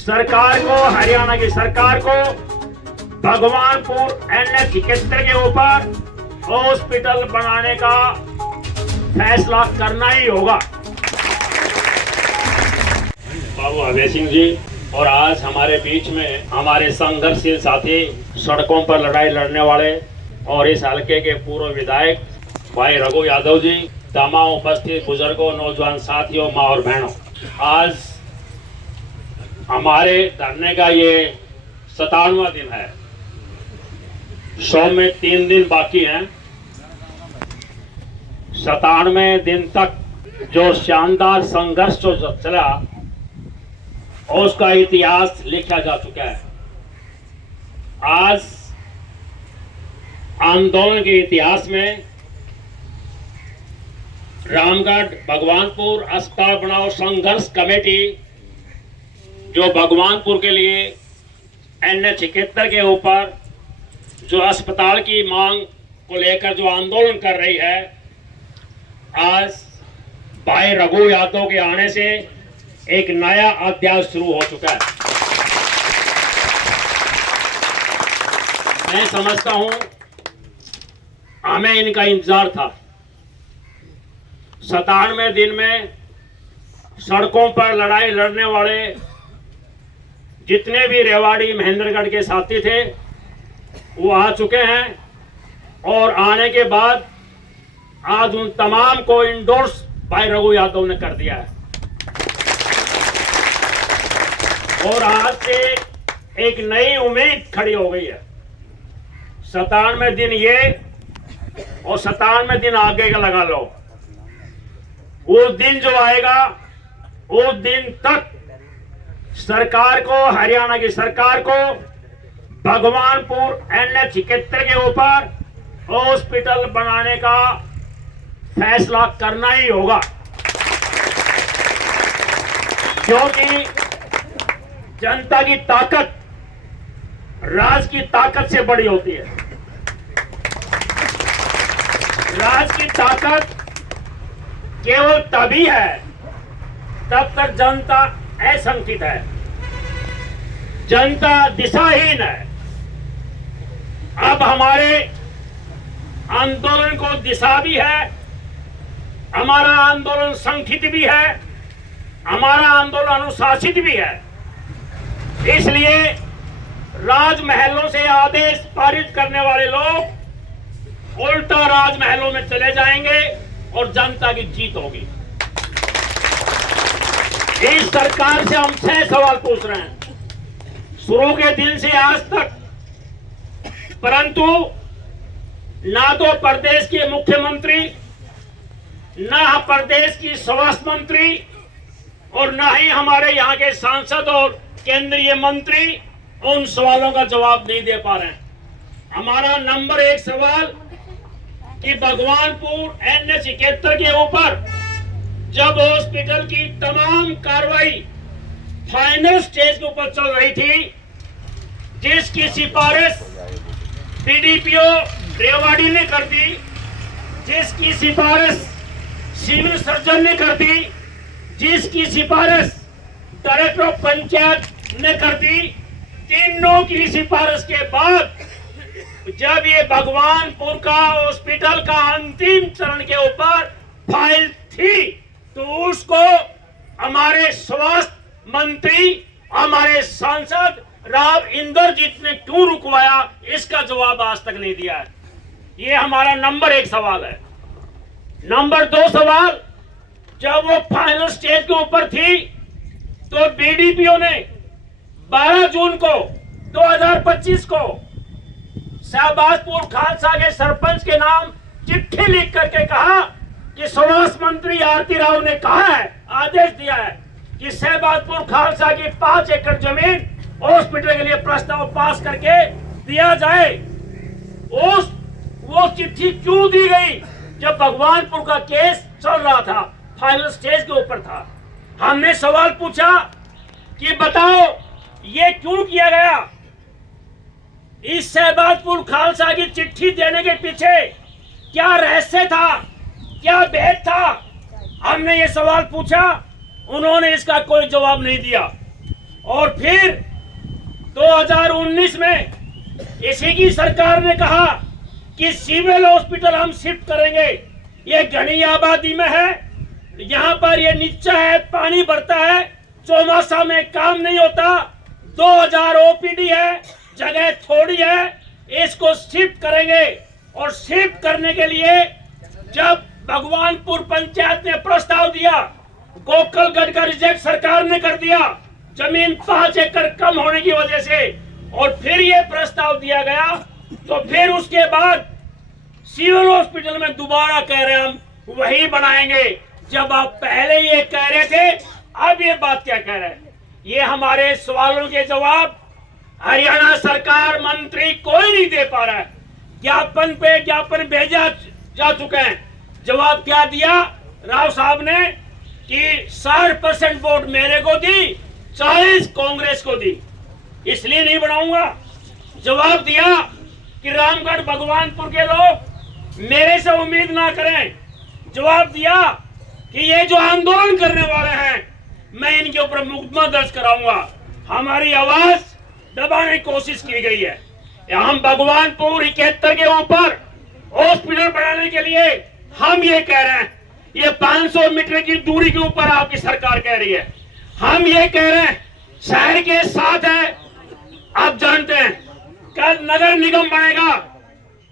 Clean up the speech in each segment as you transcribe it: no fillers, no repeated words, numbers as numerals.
सरकार को, हरियाणा की सरकार को भगवानपुर NH 71 के ऊपर हॉस्पिटल बनाने का फैसला करना ही होगा। बाबू अभय सिंह जी, और आज हमारे बीच में हमारे संघर्षशील साथी, सड़कों पर लड़ाई लड़ने वाले और इस हलके के पूर्व विधायक भाई रघु यादव जी, तमाम उपस्थित बुजुर्गों, नौजवान साथियों, माँ और बहनों, आज हमारे धरने का ये 57वां दिन है। 100 में 3 दिन बाकी हैं। 97वें दिन तक जो शानदार संघर्ष जो चला, उसका इतिहास लिखा जा चुका है। आज आंदोलन के इतिहास में रामगढ़ भगवानपुर अस्पताल बनाओ संघर्ष कमेटी, जो भगवानपुर के लिए NH 71 के ऊपर जो अस्पताल की मांग को लेकर जो आंदोलन कर रही है, आज भाई रघु यादव के आने से एक नया अध्याय शुरू हो चुका है। मैं समझता हूं हमें इनका इंतजार था। 97वें दिन में सड़कों पर लड़ाई लड़ने वाले जितने भी रेवाड़ी महेंद्रगढ़ के साथी थे वो आ चुके हैं, और आने के बाद आज उन तमाम को इंडोर्स भाई रघु यादव ने कर दिया है। और आज से एक नई उम्मीद खड़ी हो गई है। 97वें दिन ये और 97वें दिन आगे का लगा लो। वो दिन जो आएगा, उस दिन तक सरकार को, हरियाणा की सरकार को भगवानपुर NH 71 के ऊपर हॉस्पिटल बनाने का फैसला करना ही होगा, क्योंकि जनता की ताकत राज की ताकत से बड़ी होती है। राज की ताकत केवल तभी है तब तक जनता असंगठित है, जनता दिशाहीन है। अब हमारे आंदोलन को दिशा भी है, हमारा आंदोलन संगठित भी है, हमारा आंदोलन अनुशासित भी है। इसलिए राजमहलों से आदेश पारित करने वाले लोग उल्टा राजमहलों में चले जाएंगे और जनता की जीत होगी। इस सरकार से हम 6 सवाल पूछ रहे हैं शुरू के दिन से आज तक, परंतु ना तो प्रदेश के मुख्यमंत्री, ना प्रदेश की स्वास्थ्य मंत्री, और ना ही हमारे यहाँ के सांसद और केंद्रीय मंत्री उन सवालों का जवाब नहीं दे पा रहे हैं। हमारा नंबर 1 सवाल कि भगवानपुर NH 71 के ऊपर जब हॉस्पिटल की तमाम कार्रवाई फाइनल स्टेज के ऊपर चल रही थी, जिसकी सिफारिश PDPO रेवाड़ी ने कर दी, जिसकी सिफारिश सिविल सर्जन ने कर दी, जिसकी सिफारिश डायरेक्टर ऑफ पंचायत ने कर दी, तीनों की सिफारिश के बाद जब ये भगवानपुर का हॉस्पिटल का अंतिम चरण के ऊपर फाइल थी, तो उसको हमारे स्वास्थ्य मंत्री, हमारे सांसद राव इंद्रजीत ने क्यों रुकवाया, इसका जवाब आज तक नहीं दिया है। ये हमारा नंबर 1 सवाल है। नंबर 2 सवाल, जब वो फाइनल स्टेज के ऊपर थी तो BDPO ने 12 जून को 2025 को शाहबाजपुर खालसा के सरपंच के नाम चिट्ठी लिख करके कहा कि स्वास्थ्य मंत्री आरती राव ने कहा है, आदेश दिया है कि शाहबाजपुर खालसा की 5 एकड़ जमीन हॉस्पिटल के लिए प्रस्ताव पास करके दिया जाए। वो चिट्ठी क्यों दी गई जब भगवानपुर का केस चल रहा था, फाइनल स्टेज के ऊपर था? हमने सवाल पूछा कि बताओ ये क्यों किया गया? इस शाहबाजपुर खालसा की चिट्ठी देने के पीछे क्या रहस्य था, क्या भेद था? हमने ये सवाल पूछा, उन्होंने इसका कोई जवाब नहीं दिया। और फिर 2019 में इसी की सरकार ने कहा कि सिविल हॉस्पिटल हम शिफ्ट करेंगे। ये घनी आबादी में है, यहाँ पर ये नीचा है, पानी भरता है, चौमासा में काम नहीं होता, 2000 ओपीडी है, जगह थोड़ी है, इसको शिफ्ट करेंगे। और शिफ्ट करने के लिए जब भगवानपुर पंचायत ने प्रस्ताव दिया, गोकलगढ़ का रिजेक्ट सरकार ने कर दिया, जमीन 5 एकड़ कम होने की वजह से, और फिर ये प्रस्ताव दिया गया, तो फिर उसके बाद सिविल हॉस्पिटल में दोबारा कह रहे हम वही बनाएंगे। जब आप पहले ये कह रहे थे, अब ये बात क्या कह रहे हैं? ये हमारे सवालों के जवाब हरियाणा सरकार मंत्री कोई नहीं दे पा रहा है। ज्ञापन पे ज्ञापन भेजा जा चुके हैं। जवाब क्या दिया राव साहब ने कि 60% वोट मेरे को दी, 40 कांग्रेस को दी, इसलिए नहीं बनाऊंगा। जवाब दिया कि रामगढ़ भगवानपुर के लोग मेरे से उम्मीद ना करें। जवाब दिया कि ये जो आंदोलन करने वाले हैं, मैं इनके ऊपर मुकदमा दर्ज कराऊंगा। हमारी आवाज दबाने की कोशिश की गई है। हम भगवानपुर 71 के ऊपर हॉस्पिटल बनाने के लिए हम ये कह रहे हैं, ये 500 मीटर की दूरी के ऊपर आपकी सरकार कह रही है। हम ये कह रहे हैं शहर के साथ है। आप जानते हैं कल नगर निगम बनेगा,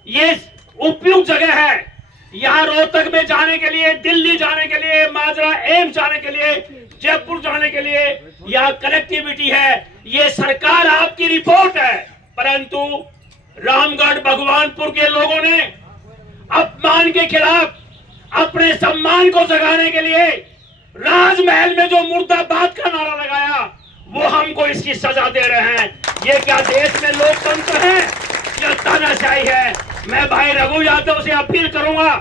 ये उपयुक्त जगह है। यहाँ रोहतक में जाने के लिए, दिल्ली जाने के लिए, माजरा एम्स जाने के लिए, जयपुर जाने के लिए यहाँ कनेक्टिविटी है। ये सरकार आपकी रिपोर्ट है, परंतु रामगढ़ भगवानपुर के लोगों ने अपमान के खिलाफ अपने सम्मान को जगाने के लिए राजमहल में जो मुर्दाबाद का नारा लगाया, वो हमको इसकी सजा दे रहे हैं। ये क्या देश में लोकतंत्र है या तानाशाही है? मैं भाई रघु यादव से अपील करूंगा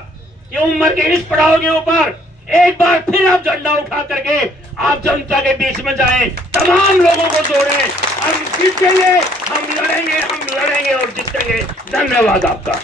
कि उम्र के इस पड़ाव के ऊपर एक बार फिर आप झंडा उठा करके आप जनता के बीच में जाएं, तमाम लोगों को जोड़ें। हम जीतेंगे, हम लड़ेंगे और जीतेंगे। धन्यवाद आपका।